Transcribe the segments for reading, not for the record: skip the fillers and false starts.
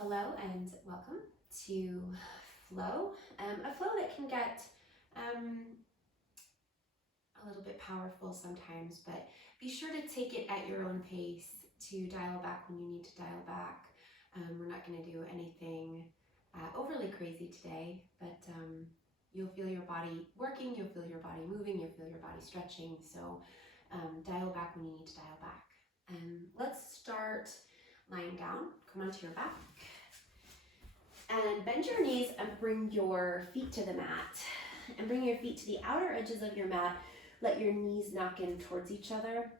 Hello and welcome to flow. A flow that can get a little bit powerful sometimes, but be sure to take it at your own pace to dial back when you need to dial back. We're not going to do anything overly crazy today, but you'll feel your body working, you'll feel your body moving, you'll feel your body stretching. So dial back when you need to dial back. Let's start lying down. Come onto your back. And bend your knees and bring your feet to the mat. And bring your feet to the outer edges of your mat. Let your knees knock in towards each other.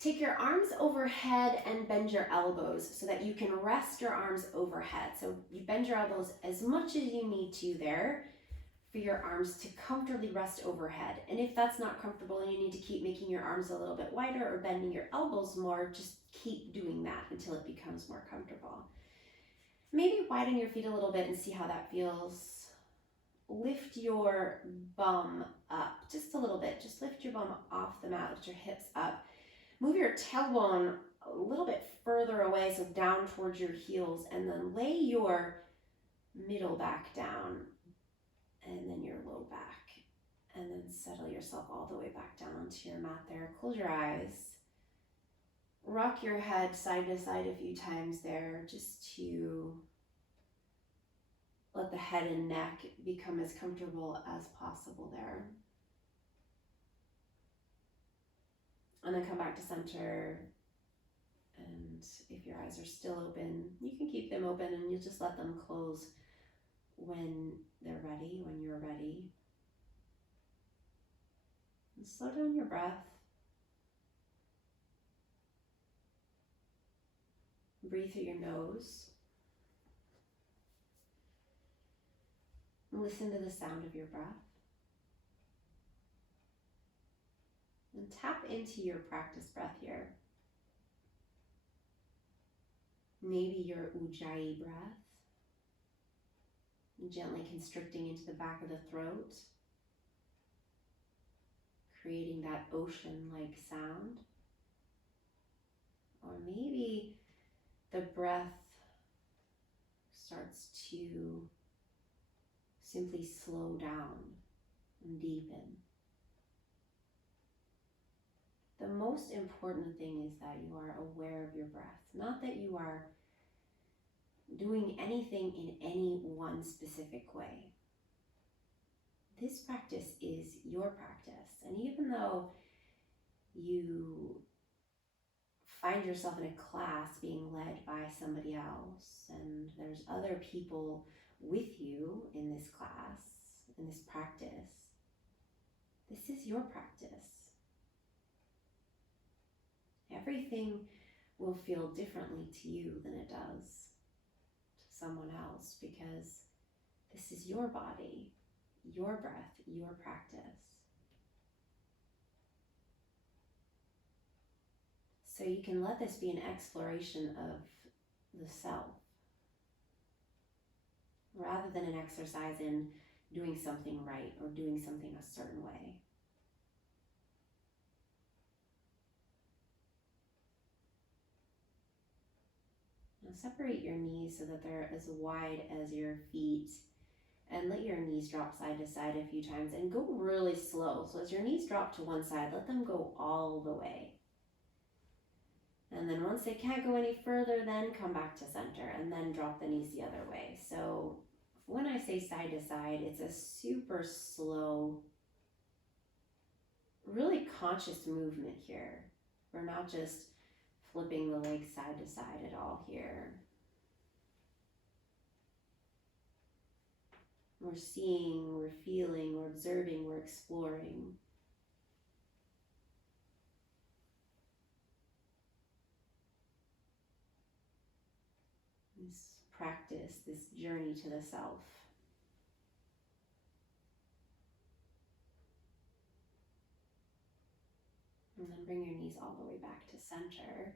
Take your arms overhead and bend your elbows so that you can rest your arms overhead. So you bend your elbows as much as you need to there for your arms to comfortably rest overhead. And if that's not comfortable and you need to keep making your arms a little bit wider or bending your elbows more, just keep doing that until it becomes more comfortable. Maybe widen your feet a little bit and see how that feels. Lift your bum up just a little bit. Just lift your bum off the mat, lift your hips up. Move your tailbone a little bit further away, so down towards your heels, and then lay your middle back down, and then your low back, and then settle yourself all the way back down onto your mat there. Close your eyes. Rock your head side to side a few times there, just to let the head and neck become as comfortable as possible there. And then come back to center. And if your eyes are still open, you can keep them open and you'll just let them close when they're ready, when you're ready. And slow down your breath. Breathe through your nose. And listen to the sound of your breath. And tap into your practice breath here. Maybe your Ujjayi breath, gently constricting into the back of the throat, creating that ocean-like sound. Or maybe the breath starts to simply slow down and deepen. The most important thing is that you are aware of your breath, not that you are doing anything in any one specific way. This practice is your practice, and even though you find yourself in a class being led by somebody else, and there's other people with you in this class, in this practice, this is your practice. Everything will feel differently to you than it does to someone else, because this is your body, your breath, your practice. So you can let this be an exploration of the self, rather than an exercise in doing something right or doing something a certain way. Now separate your knees so that they're as wide as your feet, and let your knees drop side to side a few times and go really slow. So as your knees drop to one side, let them go all the way. And then once they can't go any further, then come back to center and then drop the knees the other way. So when I say side to side, it's a super slow, really conscious movement here. We're not just flipping the legs side to side at all here. We're seeing, we're feeling, we're observing, we're exploring. This practice, this journey to the self. And then bring your knees all the way back to center.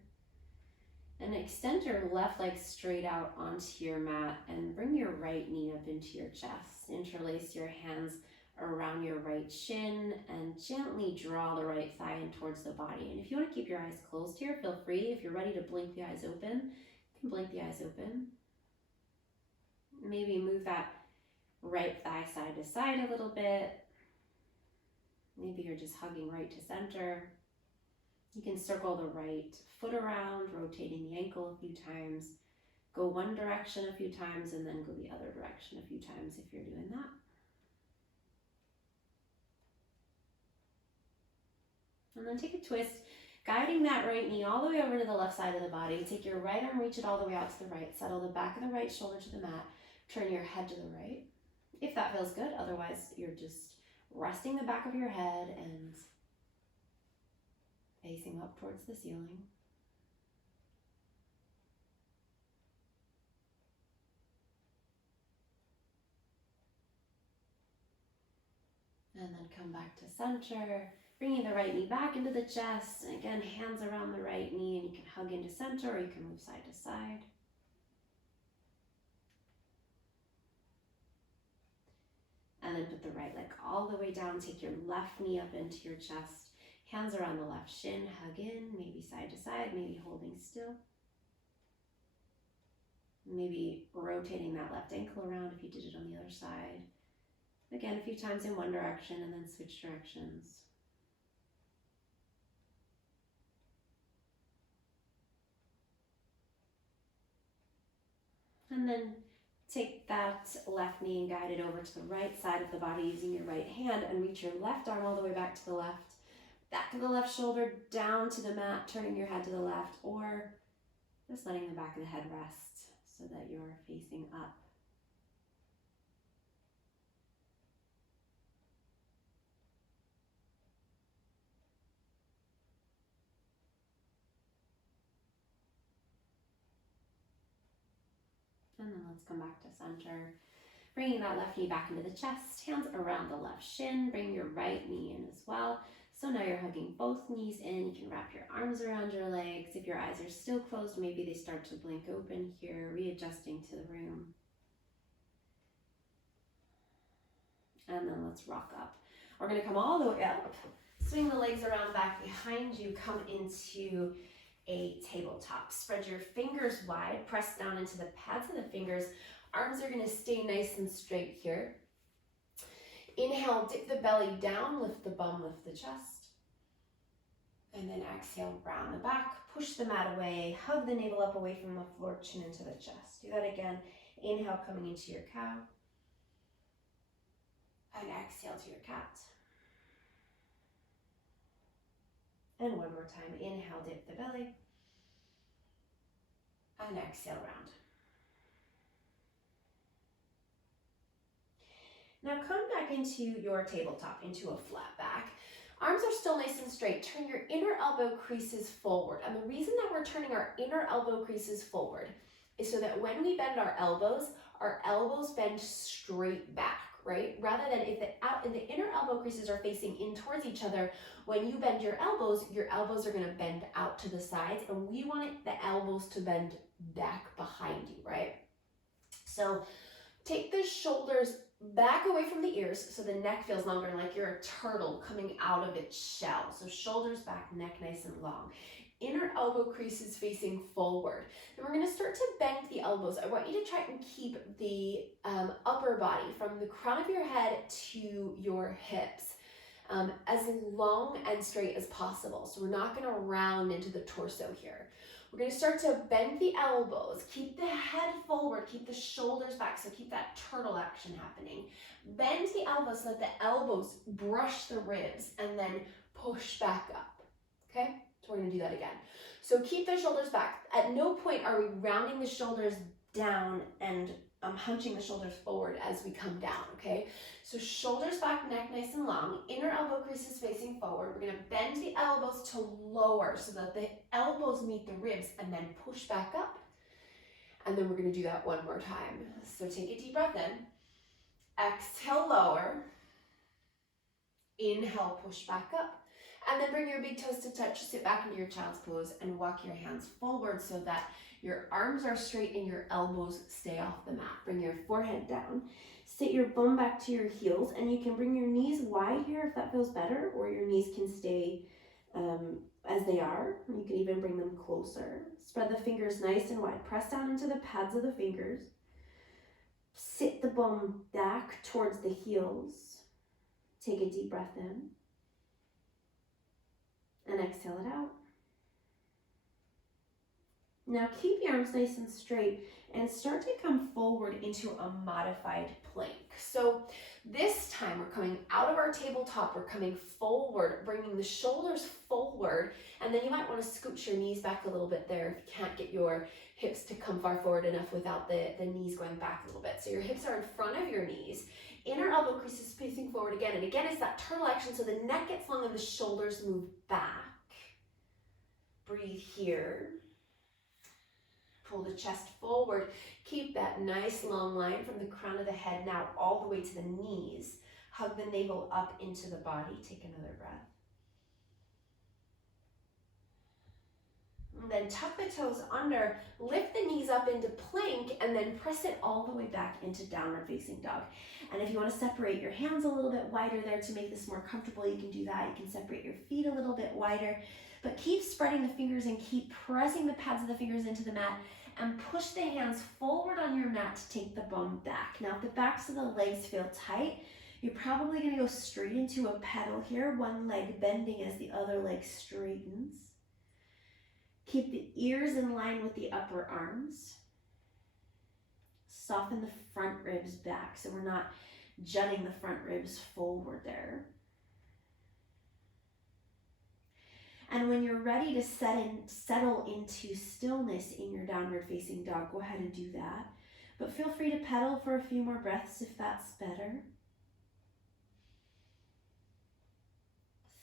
And extend your left leg straight out onto your mat and bring your right knee up into your chest. Interlace your hands around your right shin and gently draw the right thigh in towards the body. And if you want to keep your eyes closed here, feel free. If you're ready to blink the eyes open, You can blink the eyes open. Maybe move that right thigh side to side a little bit. Maybe you're just hugging right to center. You can circle the right foot around, rotating the ankle a few times. Go one direction a few times and then go the other direction a few times if you're doing that. And then take a twist, guiding that right knee all the way over to the left side of the body. Take your right arm, reach it all the way out to the right. Settle the back of the right shoulder to the mat. Turn your head to the right, if that feels good. Otherwise, you're just resting the back of your head and facing up towards the ceiling. And then come back to center, bringing the right knee back into the chest. And again, hands around the right knee, and you can hug into center or you can move side to side. And then put the right leg all the way down. Take your left knee up into your chest. Hands around the left shin, hug in, maybe side to side, maybe holding still. Maybe rotating that left ankle around if you did it on the other side. Again, a few times in one direction and then switch directions. And then take that left knee and guide it over to the right side of the body using your right hand, and reach your left arm all the way back to the left. Back of the left shoulder down to the mat, turning your head to the left, or just letting the back of the head rest so that you're facing up. And then let's come back to center. Bringing that left knee back into the chest, hands around the left shin, bring your right knee in as well. So now you're hugging both knees in. You can wrap your arms around your legs. If your eyes are still closed, maybe they start to blink open here, readjusting to the room. And then let's rock up. We're gonna come all the way up, swing the legs around back behind you, come into a tabletop. Spread your fingers wide, press down into the pads of the fingers. Arms are gonna stay nice and straight here. Inhale, dip the belly down, lift the bum, lift the chest. And then exhale, round the back, push the mat away, hug the navel up away from the floor, chin into the chest. Do that again. Inhale, coming into your cow. And exhale to your cat. And one more time, inhale, dip the belly. And exhale, round. Now come back into your tabletop, into a flat back. Arms are still nice and straight. Turn your inner elbow creases forward. And the reason that we're turning our inner elbow creases forward is so that when we bend our elbows bend straight back, right? Rather than if the inner elbow creases are facing in towards each other, when you bend your elbows are gonna bend out to the sides, and we want the elbows to bend back behind you, right? So take the shoulders back away from the ears so the neck feels longer, like you're a turtle coming out of its shell. So shoulders back, neck nice and long. Inner elbow creases facing forward. Then we're going to start to bend the elbows. I want you to try and keep the upper body from the crown of your head to your hips as long and straight as possible. So we're not going to round into the torso here. We're going to start to bend the elbows, keep the head forward, keep the shoulders back, so keep that turtle action happening. Bend the elbows so that the elbows brush the ribs and then push back up, okay? So we're going to do that again. So keep the shoulders back. At no point are we rounding the shoulders down and hunching the shoulders forward as we come down, okay? So shoulders back, neck nice and long, inner elbow creases facing forward. We're gonna bend the elbows to lower so that the elbows meet the ribs and then push back up. And then we're gonna do that one more time. So take a deep breath in, exhale, lower, inhale, push back up. And then bring your big toes to touch, sit back into your child's pose and walk your hands forward so that your arms are straight and your elbows stay off the mat. Bring your forehead down, sit your bum back to your heels, and you can bring your knees wide here if that feels better, or your knees can stay as they are. You can even bring them closer. Spread the fingers nice and wide. Press down into the pads of the fingers. Sit the bum back towards the heels. Take a deep breath in. And exhale it out. Now keep your arms nice and straight and start to come forward into a modified plank. So this time we're coming out of our tabletop, we're coming forward, bringing the shoulders forward, and then you might want to scooch your knees back a little bit there if you can't get your hips to come far forward enough without the knees going back a little bit. So your hips are in front of your knees, inner elbow creases facing forward again, and again it's that turtle action, so the neck gets long and the shoulders move back. Breathe here. Pull the chest forward. Keep that nice long line from the crown of the head now all the way to the knees. Hug the navel up into the body. Take another breath. And then tuck the toes under, lift the knees up into plank, and then press it all the way back into downward facing dog. And if you want to separate your hands a little bit wider there to make this more comfortable, you can do that. You can separate your feet a little bit wider, but keep spreading the fingers and keep pressing the pads of the fingers into the mat, and push the hands forward on your mat to take the bum back. Now, if the backs of the legs feel tight, you're probably going to go straight into a pedal here, one leg bending as the other leg straightens. Keep the ears in line with the upper arms. Soften the front ribs back so we're not jutting the front ribs forward there. And when you're ready to settle into stillness in your downward facing dog, go ahead and do that. But feel free to pedal for a few more breaths if that's better.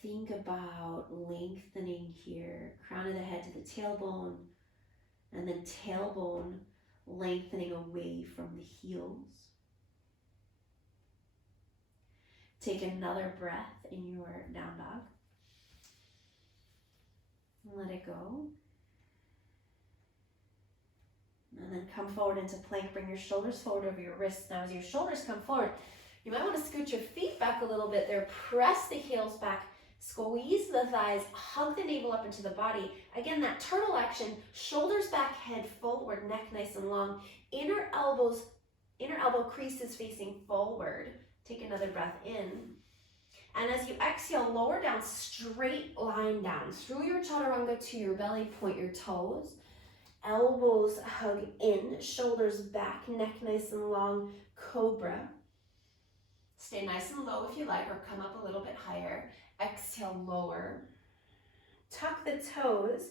Think about lengthening here, crown of the head to the tailbone, and then tailbone lengthening away from the heels. Take another breath in your down dog. Let it go. And then come forward into plank. Bring your shoulders forward over your wrists. Now as your shoulders come forward, you might want to scoot your feet back a little bit there. Press the heels back. Squeeze the thighs. Hug the navel up into the body. Again, that turtle action. Shoulders back, head forward, neck nice and long. Inner elbow creases facing forward. Take another breath in. And as you exhale, lower down, straight line down through your chaturanga to your belly, point your toes. Elbows hug in, shoulders back, neck nice and long, cobra. Stay nice and low if you like, or come up a little bit higher. Exhale, lower. Tuck the toes.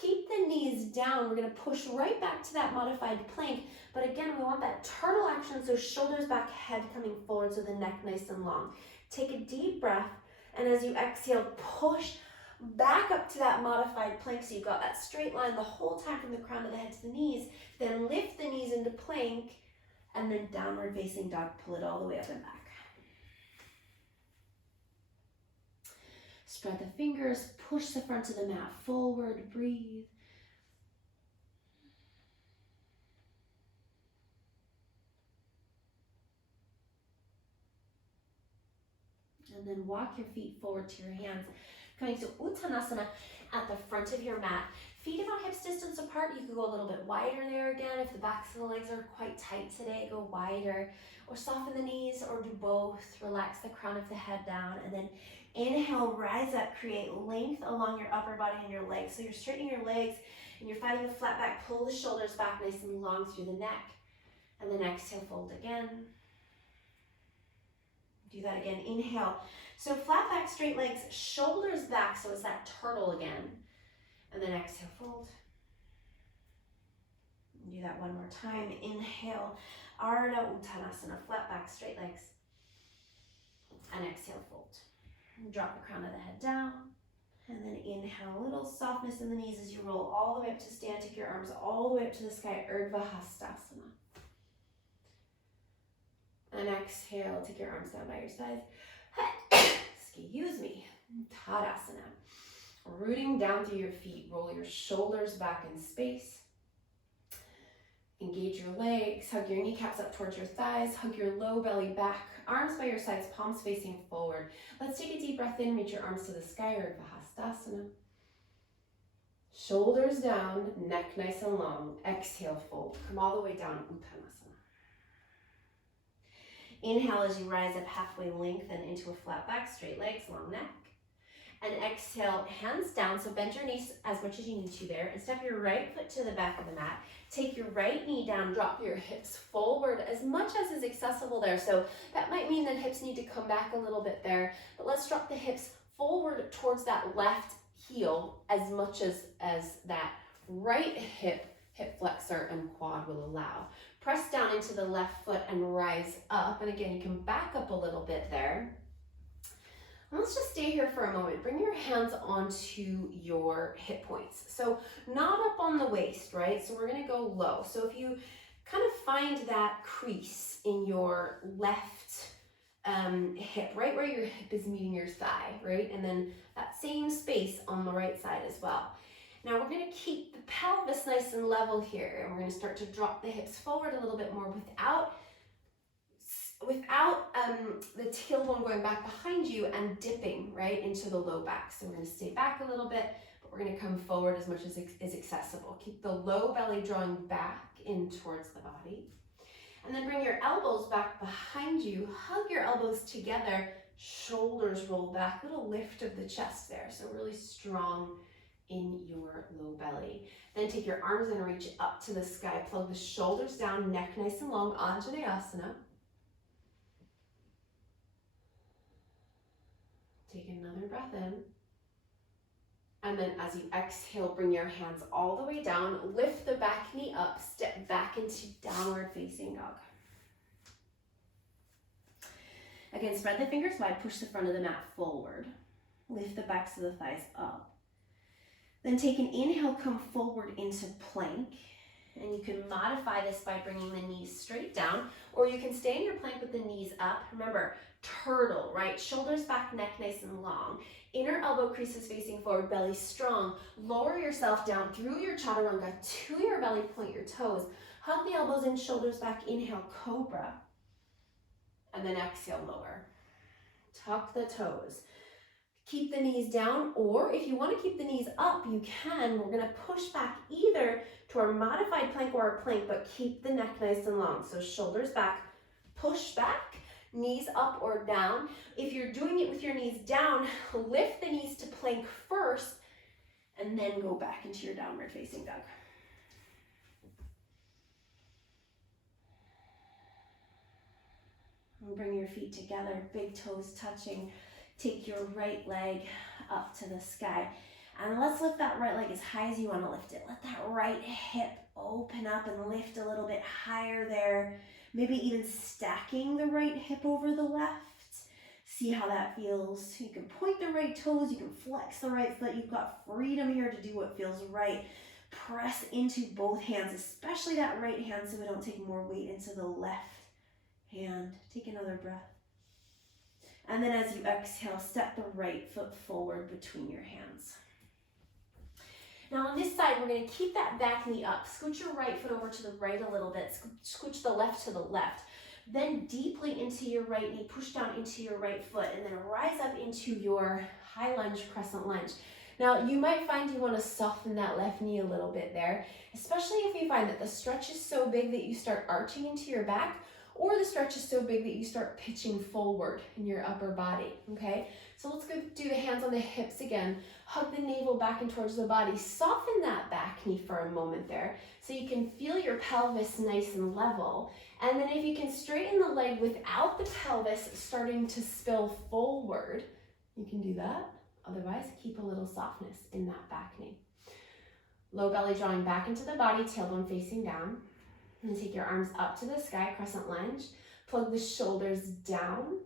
Keep the knees down. We're going to push right back to that modified plank. But again, we want that turtle action, so shoulders back, head coming forward, so the neck nice and long. Take a deep breath, and as you exhale, push back up to that modified plank, so you've got that straight line the whole time from the crown of the head to the knees. Then lift the knees into plank, and then downward facing dog, pull it all the way up and back. Spread the fingers, push the front of the mat forward, breathe. And then walk your feet forward to your hands. Coming to Uttanasana at the front of your mat. Feet about hips distance apart. You could go a little bit wider there again. If the backs of the legs are quite tight today, go wider. Or soften the knees, or do both. Relax the crown of the head down. And then inhale, rise up, create length along your upper body and your legs. So you're straightening your legs and you're finding a flat back. Pull the shoulders back nice and long through the neck. And then exhale, fold again. Do that again, inhale. So flat back, straight legs, shoulders back, so it's that turtle again. And then exhale, fold. Do that one more time. Inhale, Ardha Uttanasana, flat back, straight legs. And exhale, fold. Drop the crown of the head down. And then inhale, a little softness in the knees as you roll all the way up to stand. Take your arms all the way up to the sky, Urdhva Hastasana. And exhale, take your arms down by your sides. Excuse me. Tadasana. Rooting down through your feet. Roll your shoulders back in space. Engage your legs. Hug your kneecaps up towards your thighs. Hug your low belly back. Arms by your sides, palms facing forward. Let's take a deep breath in. Reach your arms to the sky, Urdhva Hastasana. Hastasana. Shoulders down, neck nice and long. Exhale, fold. Come all the way down, Uttanasana. Inhale as you rise up halfway, lengthen into a flat back, straight legs, long neck. And exhale, hands down, so bend your knees as much as you need to there, and step your right foot to the back of the mat. Take your right knee down, drop your hips forward as much as is accessible there. So that might mean that hips need to come back a little bit there, but let's drop the hips forward towards that left heel as much as that right hip flexor and quad will allow. Press down into the left foot and rise up. And again, you can back up a little bit there. And let's just stay here for a moment. Bring your hands onto your hip points. So not up on the waist, right? So we're gonna go low. So if you kind of find that crease in your left hip, right where your hip is meeting your thigh, right? And then that same space on the right side as well. Now we're gonna keep the pelvis nice and level here, and we're gonna start to drop the hips forward a little bit more without the tailbone going back behind you and dipping right into the low back. So we're going to stay back a little bit, but we're going to come forward as much as is accessible. Keep the low belly drawing back in towards the body. And then bring your elbows back behind you. Hug your elbows together. Shoulders roll back. Little lift of the chest there. So really strong in your low belly. Then take your arms and reach up to the sky. Plug the shoulders down, neck nice and long, Anjaneyasana. Take another breath in. And then as you exhale, bring your hands all the way down, lift the back knee up, step back into downward facing dog. Again, spread the fingers wide, push the front of the mat forward. Lift the backs of the thighs up. Then take an inhale, come forward into plank. And you can modify this by bringing the knees straight down, or you can stay in your plank with the knees up. Remember, turtle, right? Shoulders back, neck nice and long. Inner elbow creases facing forward, belly strong. Lower yourself down through your chaturanga to your belly, point your toes. Hug the elbows in, shoulders back, inhale, cobra. And then exhale, lower. Tuck the toes. Keep the knees down, or if you want to keep the knees up, you can. We're going to push back either to our modified plank or our plank, but keep the neck nice and long. So shoulders back, push back, knees up or down. If you're doing it with your knees down, lift the knees to plank first, and then go back into your downward facing dog. And bring your feet together, big toes touching. Take your right leg up to the sky. And let's lift that right leg as high as you want to lift it. Let that right hip open up and lift a little bit higher there. Maybe even stacking the right hip over the left. See how that feels. You can point the right toes. You can flex the right foot. You've got freedom here to do what feels right. Press into both hands, especially that right hand, so we don't take more weight into the left hand. Take another breath. And then as you exhale, step the right foot forward between your hands. Now on this side, we're going to keep that back knee up. Scooch your right foot over to the right a little bit. Scooch the left to the left. Then deeply into your right knee, push down into your right foot, and then rise up into your high lunge, crescent lunge. Now you might find you want to soften that left knee a little bit there, especially if you find that the stretch is so big that you start arching into your back, or the stretch is so big that you start pitching forward in your upper body, okay? So let's go do the hands on the hips again. Hug the navel back and towards the body. Soften that back knee for a moment there so you can feel your pelvis nice and level. And then if you can straighten the leg without the pelvis starting to spill forward, you can do that. Otherwise, keep a little softness in that back knee. Low belly drawing back into the body, tailbone facing down. And take your arms up to the sky, crescent lunge. Plug the shoulders down.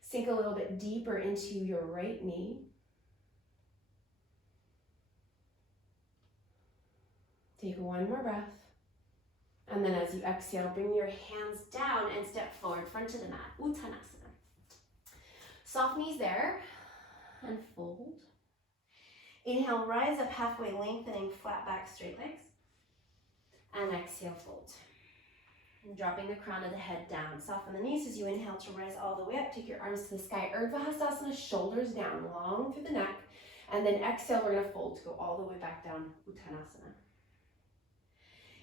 Sink a little bit deeper into your right knee. Take one more breath. And then as you exhale, bring your hands down and step forward, front to the mat, Uttanasana. Soft knees there, and fold. Inhale, rise up halfway, lengthening flat back, straight legs. And exhale, fold. Dropping the crown of the head down. Soften the knees as you inhale to rise all the way up. Take your arms to the sky. Urdhva Hastasana, shoulders down, long through the neck. And then exhale, we're gonna fold to go all the way back down, Uttanasana.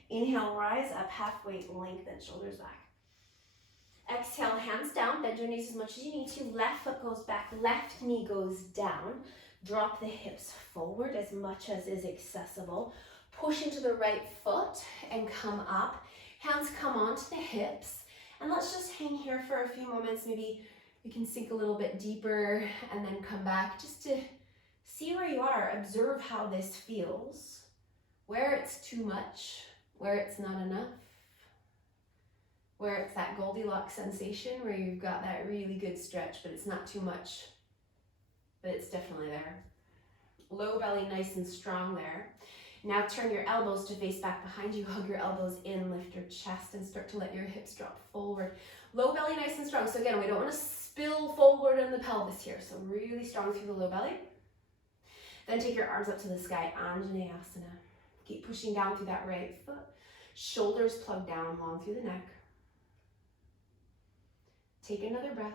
Inhale, rise up halfway, lengthen, shoulders back. Exhale, hands down, bend your knees as much as you need to. Left foot goes back, left knee goes down. Drop the hips forward as much as is accessible. Push into the right foot and come up. Hands come onto the hips. And let's just hang here for a few moments. Maybe we can sink a little bit deeper and then come back just to see where you are. Observe how this feels. Where it's too much, where it's not enough. Where it's that Goldilocks sensation where you've got that really good stretch, but it's not too much, but it's definitely there. Low belly nice and strong there. Now turn your elbows to face back behind you, hug your elbows in, lift your chest and start to let your hips drop forward. Low belly nice and strong. So again, we don't want to spill forward in the pelvis here. So really strong through the low belly. Then take your arms up to the sky, Anjaneyasana. Keep pushing down through that right foot. Shoulders plug down long through the neck. Take another breath.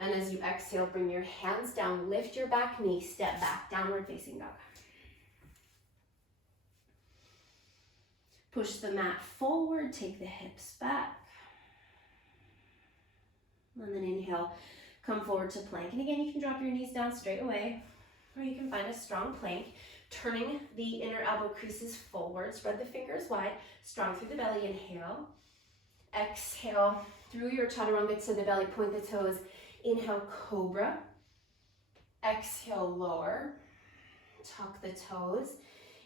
And as you exhale, bring your hands down, lift your back knee, step back, downward facing dog. Push the mat forward, take the hips back. And then inhale, come forward to plank. And again, you can drop your knees down straight away, or you can find a strong plank, turning the inner elbow creases forward, spread the fingers wide, strong through the belly, inhale. Exhale, through your chaturanga to the belly, point the toes. Inhale, cobra. Exhale, lower. Tuck the toes.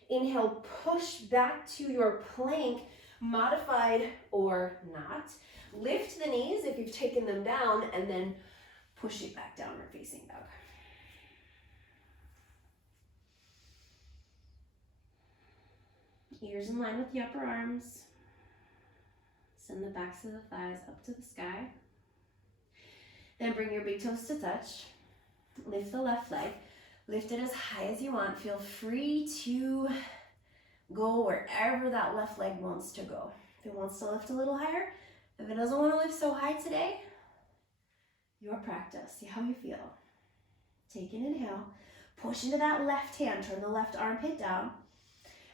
Inhale, push back to your plank, modified or not. Lift the knees if you've taken them down, and then push it back, downward facing dog. Ears in line with the upper arms. Send the backs of the thighs up to the sky. Then bring your big toes to touch. Lift the left leg. Lift it as high as you want. Feel free to go wherever that left leg wants to go. If it wants to lift a little higher, if it doesn't want to lift so high today, your practice. See how you feel. Take an inhale. Push into that left hand. Turn the left armpit down.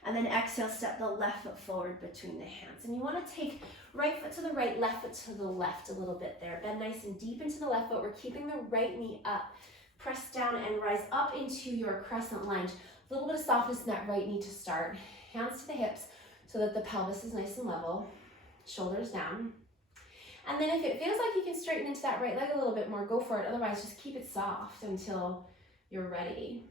And then exhale, step the left foot forward between the hands. And you want to take right foot to the right, left foot to the left a little bit there. Bend nice and deep into the left foot. We're keeping the right knee up. Press down and rise up into your crescent lunge. A little bit of softness in that right knee to start. Hands to the hips so that the pelvis is nice and level. Shoulders down. And then if it feels like you can straighten into that right leg a little bit more, go for it. Otherwise, just keep it soft until you're ready.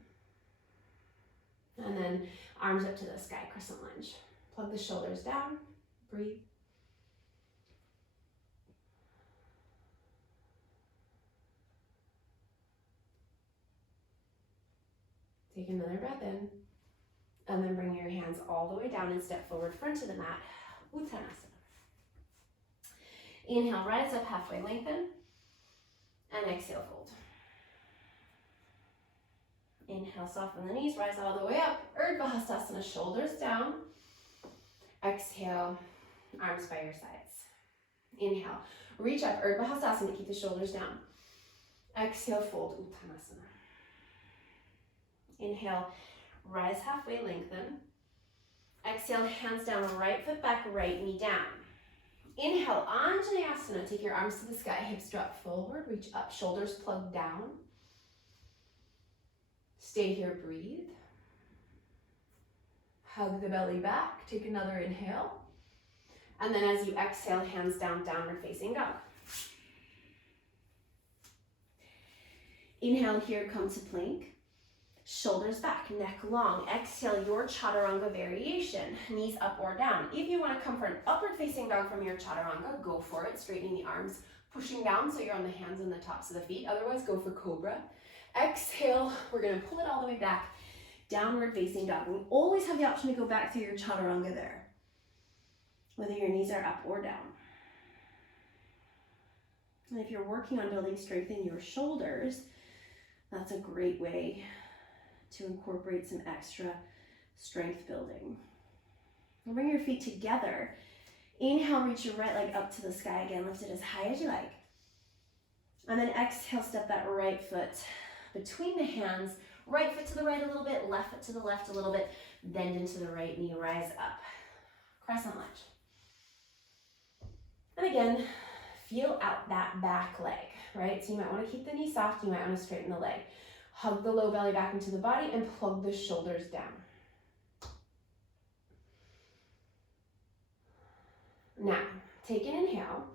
And then arms up to the sky, crescent lunge. Plug the shoulders down, breathe. Take another breath in, and then bring your hands all the way down and step forward, front to the mat, Uttanasana. Inhale, rise up, halfway lengthen, and exhale, fold. Inhale, soften the knees, rise all the way up. Urdhva Hastasana, shoulders down. Exhale, arms by your sides. Inhale, reach up, Urdhva Hastasana, keep the shoulders down. Exhale, fold, Uttanasana. Inhale, rise halfway, lengthen. Exhale, hands down, right foot back, right knee down. Inhale, Anjaneyasana, take your arms to the sky, hips drop forward, reach up, shoulders plug down. Stay here, breathe. Hug the belly back, take another inhale. And then as you exhale, hands down, downward facing dog. Inhale here, come to plank. Shoulders back, neck long. Exhale, your chaturanga variation. Knees up or down. If you want to come for an upward facing dog from your chaturanga, go for it. Straightening the arms, pushing down so you're on the hands and the tops of the feet. Otherwise, go for cobra. Exhale, we're going to pull it all the way back. Downward facing dog. We always have the option to go back through your chaturanga there, whether your knees are up or down. And if you're working on building strength in your shoulders, that's a great way to incorporate some extra strength building. And bring your feet together Inhale, reach your right leg up to the sky again. Lift it as high as you like. And then exhale, step that right foot between the hands. Right foot to the right a little bit, left foot to the left a little bit. Bend into the right knee, rise up. Crescent lunge. And again, feel out that back leg, right? So you might want to keep the knee soft, you might want to straighten the leg. Hug the low belly back into the body and plug the shoulders down. Now, take an inhale.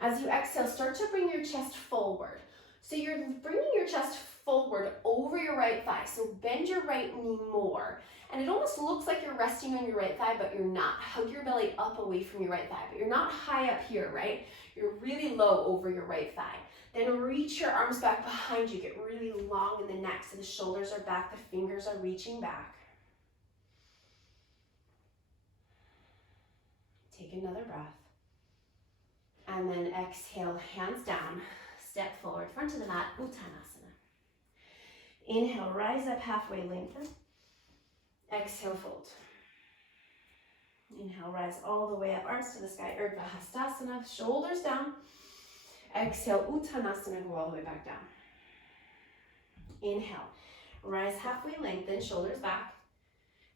As you exhale, start to bring your chest forward. So you're bringing your chest forward over your right thigh. So bend your right knee more. And it almost looks like you're resting on your right thigh, but you're not. Hug your belly up away from your right thigh, but you're not high up here, right? You're really low over your right thigh. Then reach your arms back behind you. Get really long in the neck so the shoulders are back, the fingers are reaching back. Take another breath. And then exhale, hands down, step forward, front of the mat, Uttanasana. Inhale, rise up halfway, lengthen. Exhale, fold. Inhale, rise all the way up, arms to the sky, Urdhva Hastasana, shoulders down. Exhale, Uttanasana, go all the way back down. Inhale, rise halfway, lengthen, shoulders back.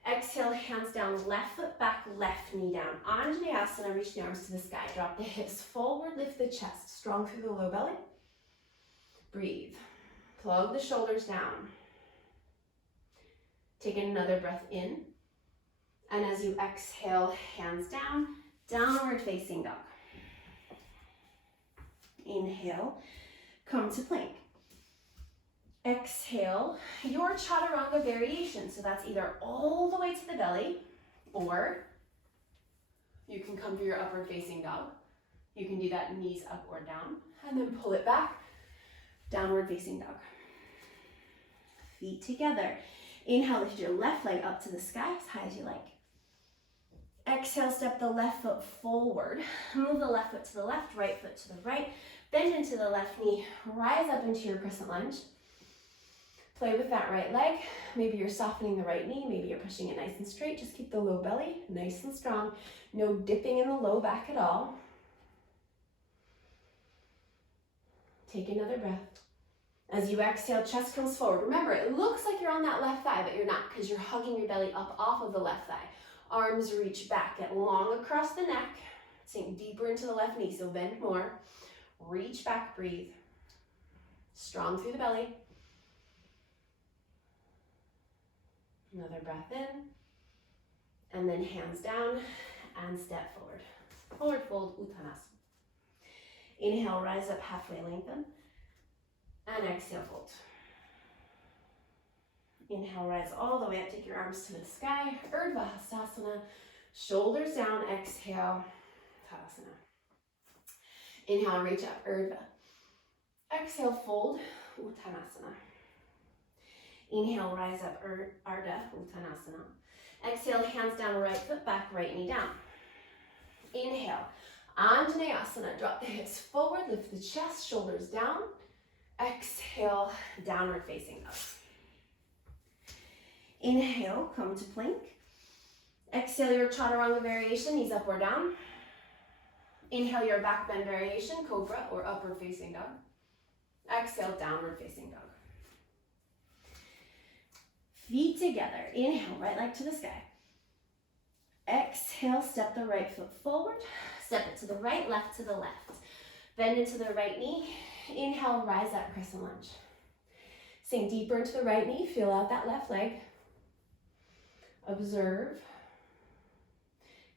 Exhale, hands down, left foot back, left knee down. Anjaneyasana, reach the arms to the sky. Drop the hips forward, lift the chest. Strong through the low belly. Breathe. Plug the shoulders down. Take another breath in. And as you exhale, hands down, downward facing dog. Inhale, come to plank. Exhale, your chaturanga variation. So that's either all the way to the belly, or you can come to your upward facing dog. You can do that knees up or down, and then pull it back, downward facing dog. Feet together. Inhale, lift your left leg up to the sky as high as you like. Exhale, step the left foot forward. Move the left foot to the left, right foot to the right. Bend into the left knee, rise up into your crescent lunge. Play with that right leg. Maybe you're softening the right knee, maybe you're pushing it nice and straight. Just keep the low belly nice and strong. No dipping in the low back at all. Take another breath. As you exhale, chest comes forward. Remember, it looks like you're on that left thigh, but you're not because you're hugging your belly up off of the left thigh. Arms reach back, get long across the neck. Sink deeper into the left knee, so bend more. Reach back, breathe. Strong through the belly. Another breath in, and then hands down and step forward. Forward fold, Uttanasana. Inhale, rise up halfway, lengthen, and exhale, fold. Inhale, rise all the way up, take your arms to the sky, Urdhva Hastasana, shoulders down, exhale, Tadasana. Inhale, reach up, Urdhva. Exhale, fold, Uttanasana. Inhale, rise up, Ardha Uttanasana. Exhale, hands down, right foot back, right knee down. Inhale, Anjaneyasana, drop the hips forward, lift the chest, shoulders down. Exhale, downward facing dog. Inhale, come to plank. Exhale, your chaturanga variation, knees up or down. Inhale, your back bend variation, cobra or upward facing dog. Exhale, downward facing dog. Feet together. Inhale, right leg to the sky. Exhale, step the right foot forward. Step it to the right, left to the left. Bend into the right knee. Inhale, rise up, crescent lunge. Sink deeper into the right knee. Feel out that left leg. Observe.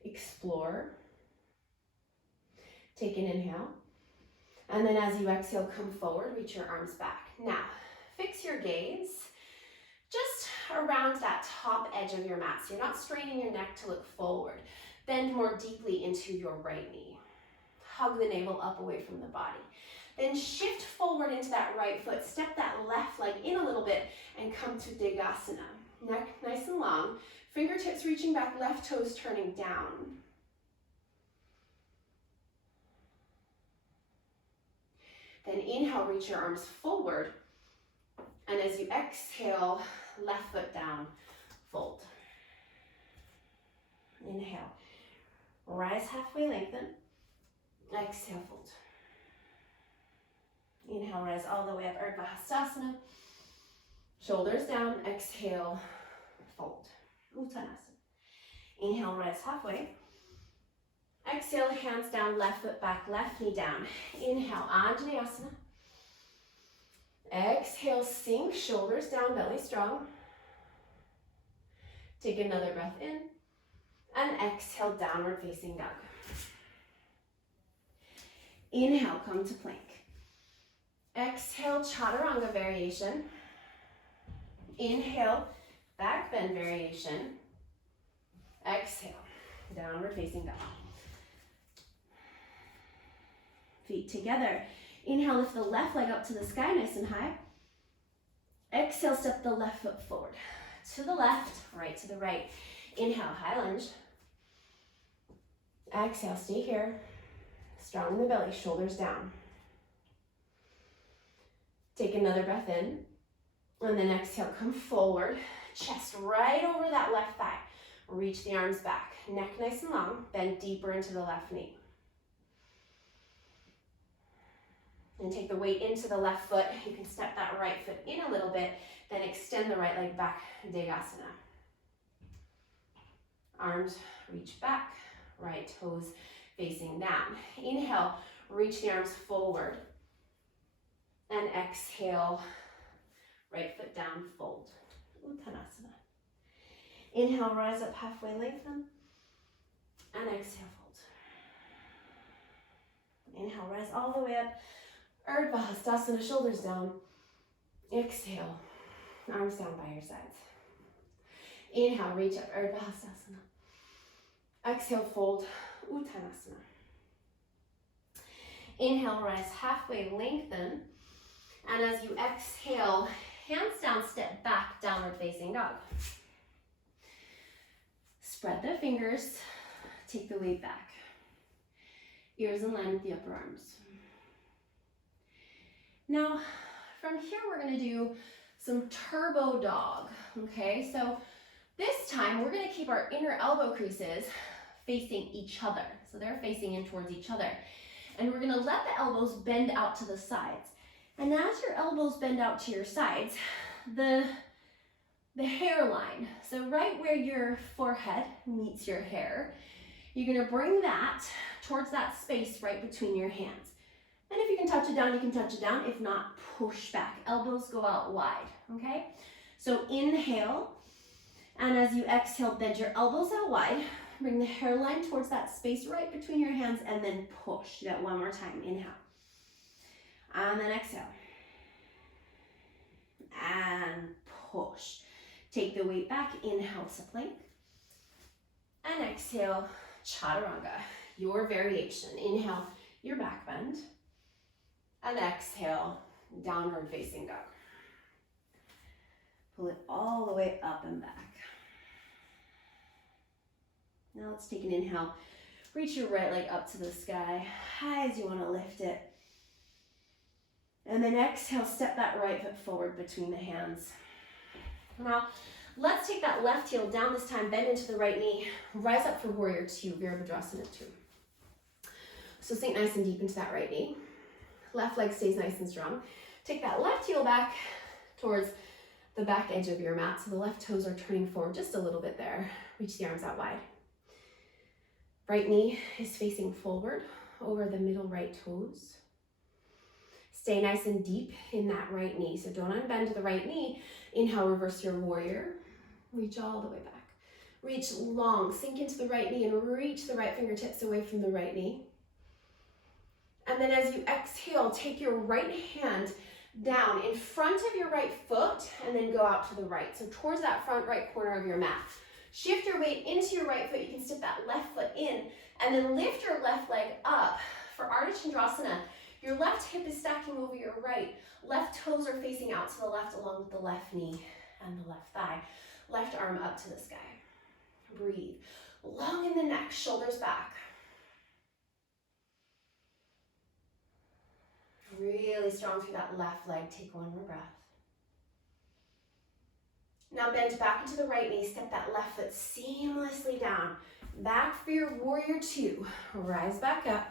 Explore. Take an inhale. And then as you exhale, come forward, reach your arms back. Now, fix your gaze just around that top edge of your mat. So you're not straining your neck to look forward. Bend more deeply into your right knee. Hug the navel up away from the body. Then shift forward into that right foot. Step that left leg in a little bit and come to Degasana. Neck nice and long. Fingertips reaching back, left toes turning down. Then inhale, reach your arms forward. And as you exhale, left foot down, fold. Inhale. Rise halfway, lengthen. Exhale, fold. Inhale, rise all the way up, Urdhva Hastasana. Shoulders down, exhale, fold. Uttanasana. Inhale, rise halfway. Exhale, hands down, left foot back, left knee down. Inhale, Anjaneyasana. Exhale, sink, shoulders down, belly strong. Take another breath in. And exhale, downward facing dog. Inhale, come to plank. Exhale, chaturanga variation. Inhale, back bend variation. Exhale, downward facing dog. Feet together. Inhale, lift the left leg up to the sky, nice and high. Exhale, step the left foot forward. To the left, right to the right. Inhale, high lunge. Exhale, stay here. Strong in the belly, shoulders down. Take another breath in. And then exhale, come forward. Chest right over that left thigh. Reach the arms back. Neck nice and long. Bend deeper into the left knee. And take the weight into the left foot. You can step that right foot in a little bit. Then extend the right leg back, Degasana. Arms reach back. Right toes facing down. Inhale, reach the arms forward. And exhale, right foot down, fold. Uttanasana. Inhale, rise up halfway, lengthen. And exhale, fold. Inhale, rise all the way up. Urdhva Hastasana, shoulders down. Exhale, arms down by your sides. Inhale, reach up, Urdhva Hastasana. Exhale, fold, Uttanasana. Inhale, rise halfway, lengthen. And as you exhale, hands down, step back, downward facing dog. Spread the fingers, take the weight back. Ears in line with the upper arms. Now, from here, we're gonna do some turbo dog, okay? So this time, we're gonna keep our inner elbow creases facing each other. So they're facing in towards each other. And we're gonna let the elbows bend out to the sides. And as your elbows bend out to your sides, the hairline, so right where your forehead meets your hair, you're gonna bring that towards that space right between your hands. And if you can touch it down, you can touch it down. If not, push back. Elbows go out wide, okay? So inhale, and as you exhale, bend your elbows out wide. Bring the hairline towards that space right between your hands, and then push. Do that one more time. Inhale. And then exhale. And push. Take the weight back. Inhale to plank. And exhale, chaturanga. Your variation. Inhale, your back bend. And exhale, downward facing dog. Pull it all the way up and back. Now let's take an inhale. Reach your right leg up to the sky, high as you want to lift it. And then exhale, step that right foot forward between the hands. Now, let's take that left heel down this time, bend into the right knee, rise up for warrior two, Virabhadrasana 2. So sink nice and deep into that right knee. Left leg stays nice and strong. Take that left heel back towards the back edge of your mat. So the left toes are turning forward just a little bit there. Reach the arms out wide. Right knee is facing forward over the middle right toes. Stay nice and deep in that right knee. So don't unbend the right knee. Inhale, reverse your warrior. Reach all the way back. Reach long, sink into the right knee and reach the right fingertips away from the right knee. And then as you exhale, take your right hand down in front of your right foot and then go out to the right. So towards that front right corner of your mat. Shift your weight into your right foot. You can step that left foot in and then lift your left leg up. For Ardha Chandrasana, your left hip is stacking over your right. Left toes are facing out to the left along with the left knee and the left thigh. Left arm up to the sky. Breathe. Long in the neck, shoulders back. Really strong through that left leg. Take one more breath. Now bend back into the right knee. Step that left foot seamlessly down. Back for your warrior two. Rise back up.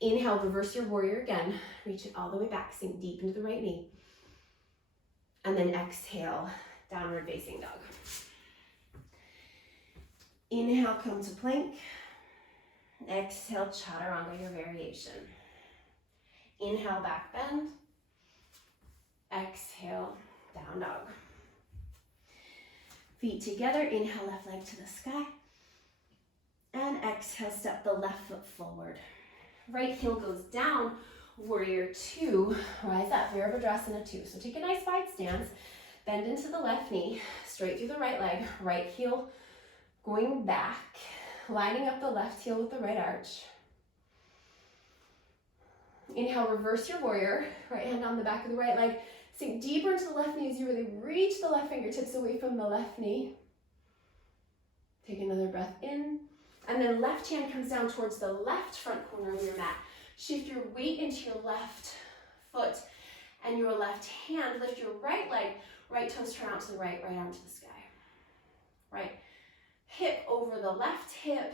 Inhale, reverse your warrior again. Reach it all the way back, sink deep into the right knee. And then exhale, downward facing dog. Inhale, come to plank. Exhale, chaturanga, your variation. Inhale, back bend. Exhale, down dog. Feet together, inhale, left leg to the sky. And exhale, step the left foot forward. Right heel goes down, warrior two. Rise up, Virabhadrasana two. So take a nice wide stance, bend into the left knee, straight through the right leg, right heel going back, lining up the left heel with the right arch. Inhale, reverse your warrior, right hand on the back of the right leg. Sink deeper into the left knee as you really reach the left fingertips away from the left knee. Take another breath in. And then left hand comes down towards the left front corner of your mat. Shift your weight into your left foot and your left hand. Lift your right leg, right toes turn out to the right, right arm to the sky. Right hip over the left hip,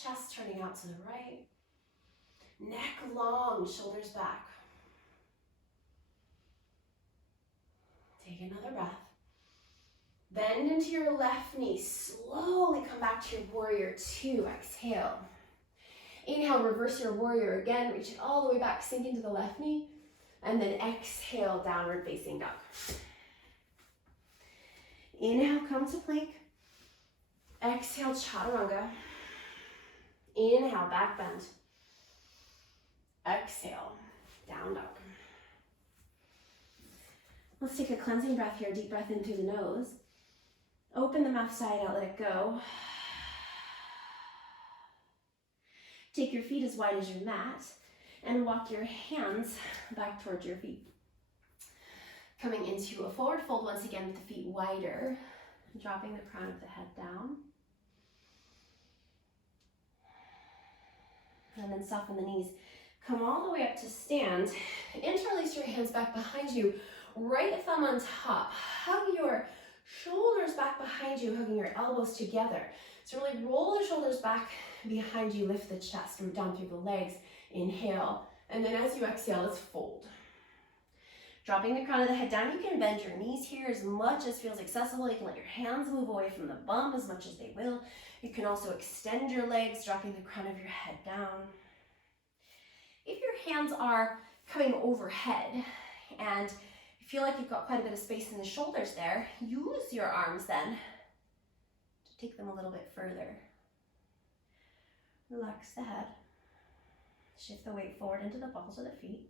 chest turning out to the right. Neck long, shoulders back. Take another breath. Bend into your left knee. Slowly come back to your warrior two. Exhale. Inhale, reverse your warrior again. Reach it all the way back. Sink into the left knee. And then exhale, downward facing dog. Inhale, come to plank. Exhale, chaturanga. Inhale, back bend. Exhale, down dog. Let's take a cleansing breath here. Deep breath in through the nose. Open the mouth side out, let it go. Take your feet as wide as your mat and walk your hands back towards your feet. Coming into a forward fold once again with the feet wider, dropping the crown of the head down. And then soften the knees. Come all the way up to stand. Interlace your hands back behind you. Right thumb on top. Hug your shoulders back behind you, hugging your elbows together. So really roll the shoulders back behind you, lift the chest, root down through the legs. Inhale. And then as you exhale, let's fold. Dropping the crown of the head down, you can bend your knees here as much as feels accessible. You can let your hands move away from the bum as much as they will. You can also extend your legs, dropping the crown of your head down. If your hands are coming overhead and you feel like you've got quite a bit of space in the shoulders there, use your arms then to take them a little bit further. Relax the head. Shift the weight forward into the balls of the feet.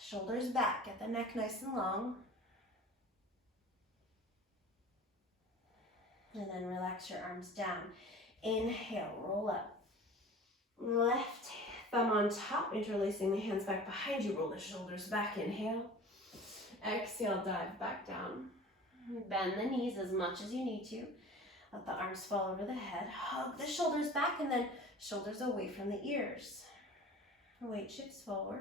Shoulders back, get the neck nice and long. And then relax your arms down. Inhale, roll up. Left thumb on top, interlacing the hands back behind you. Roll the shoulders back, inhale. Exhale, dive back down. Bend the knees as much as you need to. Let the arms fall over the head. Hug the shoulders back and then shoulders away from the ears. Weight shifts forward.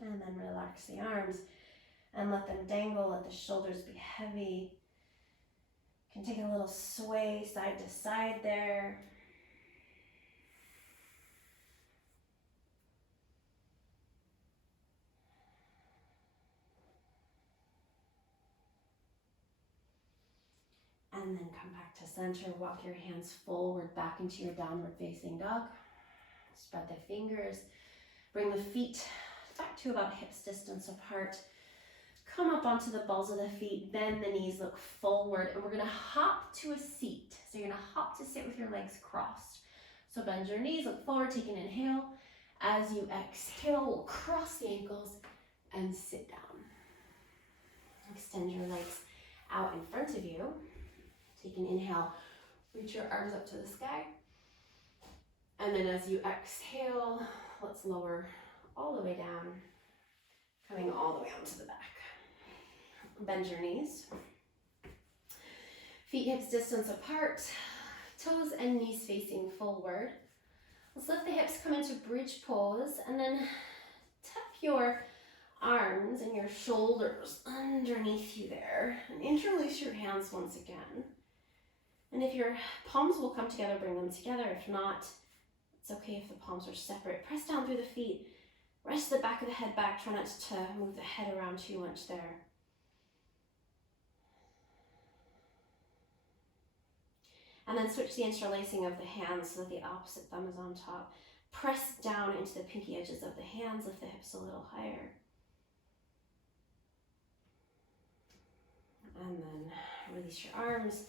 And then relax the arms and let them dangle, let the shoulders be heavy. You can take a little sway side to side there. And then come back to center, walk your hands forward back into your downward facing dog. Spread the fingers, bring the feet back to about hips distance apart. Come up onto the balls of the feet, bend the knees, look forward, and we're gonna hop to a seat. So you're gonna hop to sit with your legs crossed. So bend your knees, look forward, take an inhale. As you exhale, we'll cross the ankles and sit down. Extend your legs out in front of you. Take an inhale, reach your arms up to the sky. And then as you exhale, let's lower all the way down, coming all the way onto the back. Bend your knees. Feet hips distance apart, toes and knees facing forward. Let's lift the hips, come into bridge pose, and then tuck your arms and your shoulders underneath you there, and interlace your hands once again. And if your palms will come together, bring them together. If not, it's okay if the palms are separate. Press down through the feet. Rest the back of the head back. Try not to move the head around too much there. And then switch the interlacing of the hands so that the opposite thumb is on top. Press down into the pinky edges of the hands. Lift the hips a little higher. And then release your arms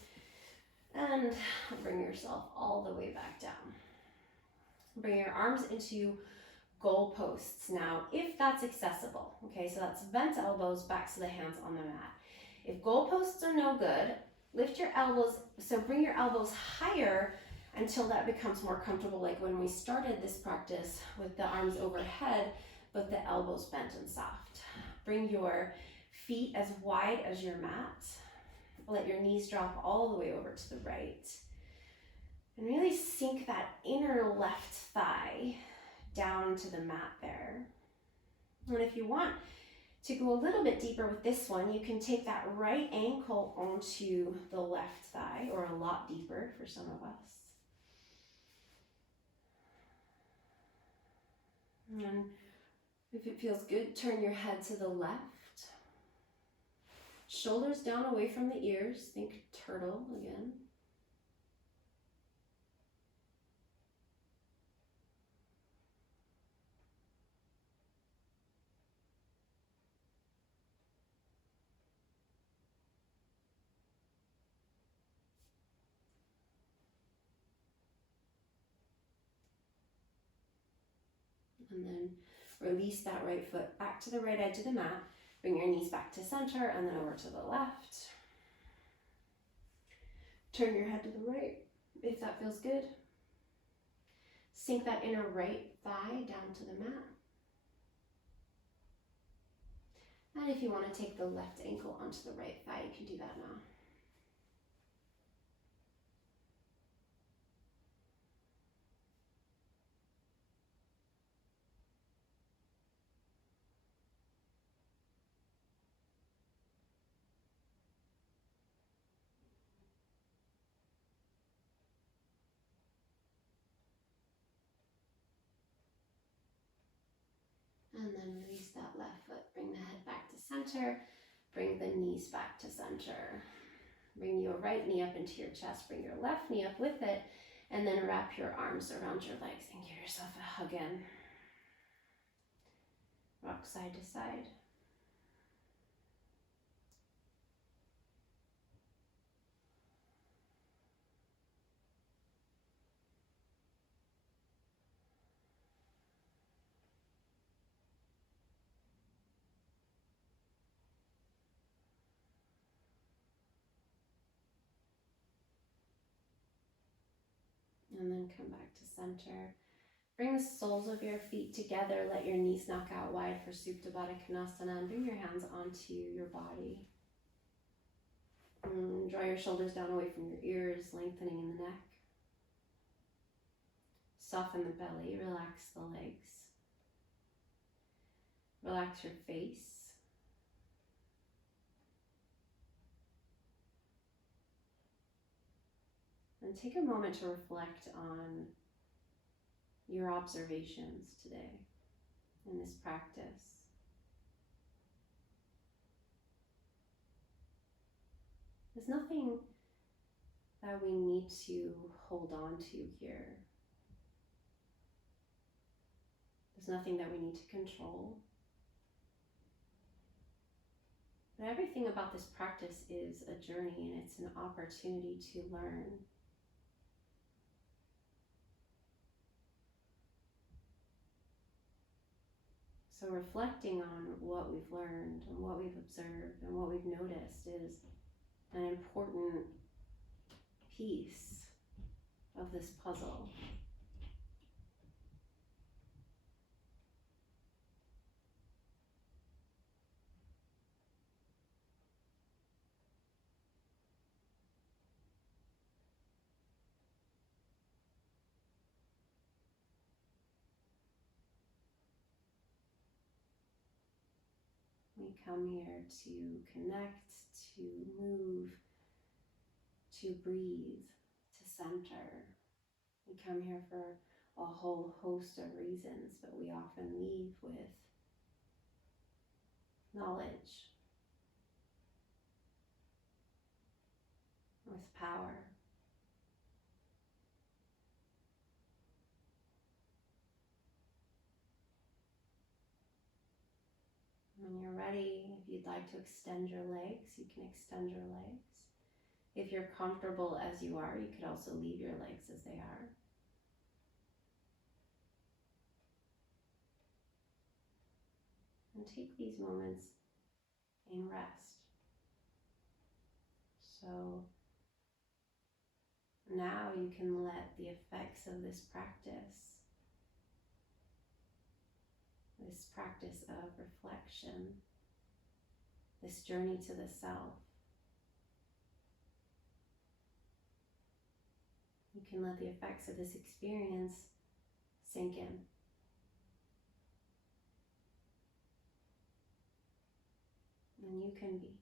and bring yourself all the way back down. Bring your arms into goal posts now, if that's accessible. Okay, so that's bent elbows, backs of the hands on the mat. If goal posts are no good, lift your elbows, so bring your elbows higher until that becomes more comfortable, like when we started this practice with the arms overhead, but the elbows bent and soft. Bring your feet as wide as your mat. Let your knees drop all the way over to the right. And really sink that inner left thigh down to the mat there. And if you want to go a little bit deeper with this one, you can take that right ankle onto the left thigh, or a lot deeper for some of us. And if it feels good, turn your head to the left. Shoulders down away from the ears. Think turtle again. And then release that right foot back to the right edge of the mat. Bring your knees back to center and then over to the left. Turn your head to the right if that feels good. Sink that inner right thigh down to the mat. And if you want to take the left ankle onto the right thigh, you can do that now. And then release that left foot. Bring the head back to center. Bring the knees back to center. Bring your right knee up into your chest. Bring your left knee up with it. And then wrap your arms around your legs and give yourself a hug in. Rock side to side. And then come back to center. Bring the soles of your feet together. Let your knees knock out wide for Supta Baddha Konasana. And bring your hands onto your body. And draw your shoulders down away from your ears, lengthening in the neck. Soften the belly. Relax the legs. Relax your face. And take a moment to reflect on your observations today in this practice. There's nothing that we need to hold on to here. There's nothing that we need to control. But everything about this practice is a journey, and it's an opportunity to learn. So reflecting on what we've learned and what we've observed and what we've noticed is an important piece of this puzzle. We come here to connect, to move, to breathe, to center. We come here for a whole host of reasons, but we often leave with knowledge, with power. When you're ready, if you'd like to extend your legs, you can extend your legs. If you're comfortable as you are, you could also leave your legs as they are. And take these moments in rest. So now you can let the effects of this practice of reflection, this journey to the self, you can let the effects of this experience sink in. And you can be.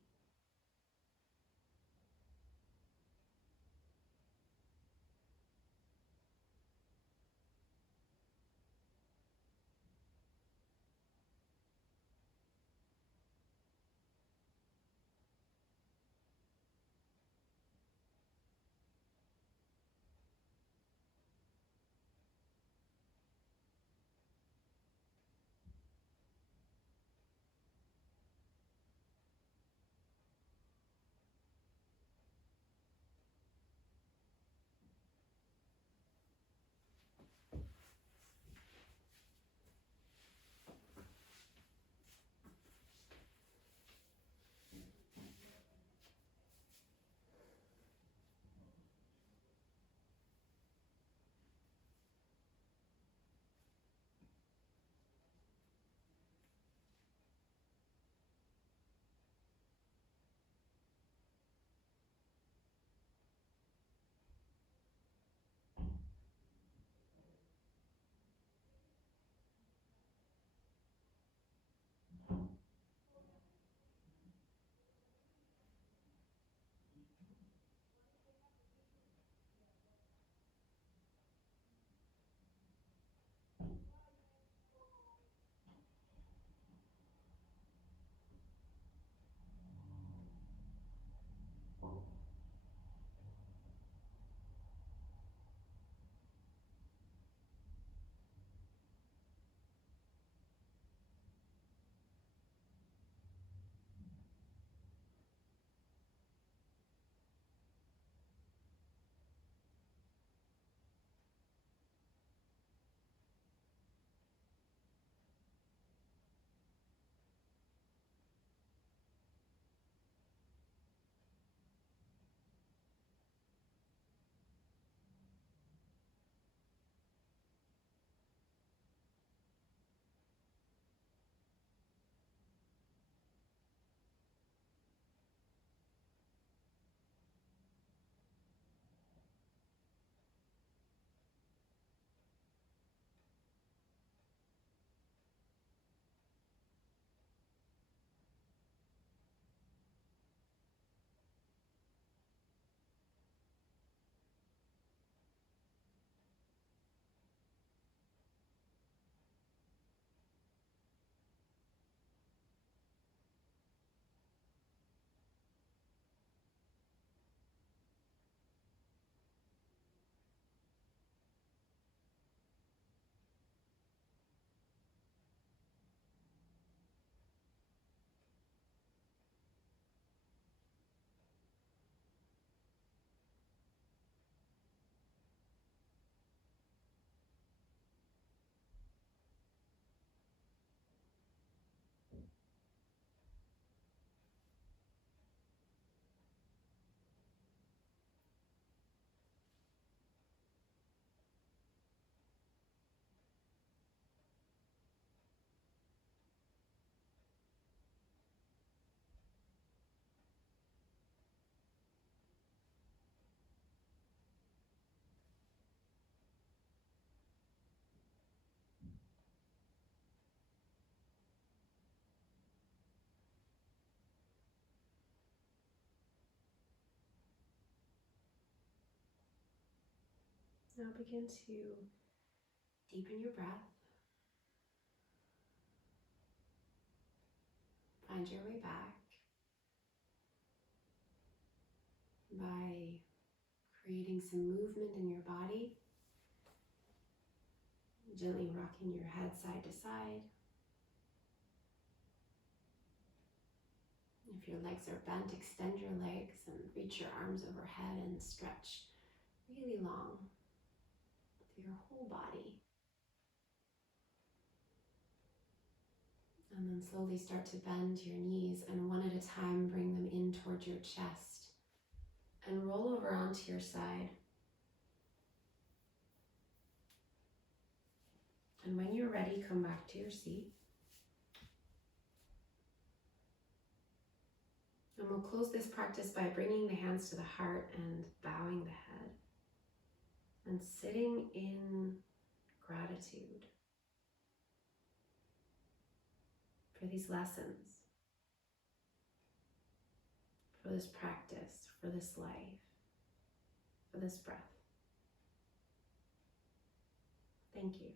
Now begin to deepen your breath. Find your way back by creating some movement in your body, gently rocking your head side to side. If your legs are bent, extend your legs and reach your arms overhead and stretch really long through your whole body. And then slowly start to bend your knees and one at a time bring them in towards your chest and roll over onto your side. And when you're ready, come back to your seat. And we'll close this practice by bringing the hands to the heart and bowing the head and sitting in gratitude for these lessons, for this practice, for this life, for this breath. Thank you.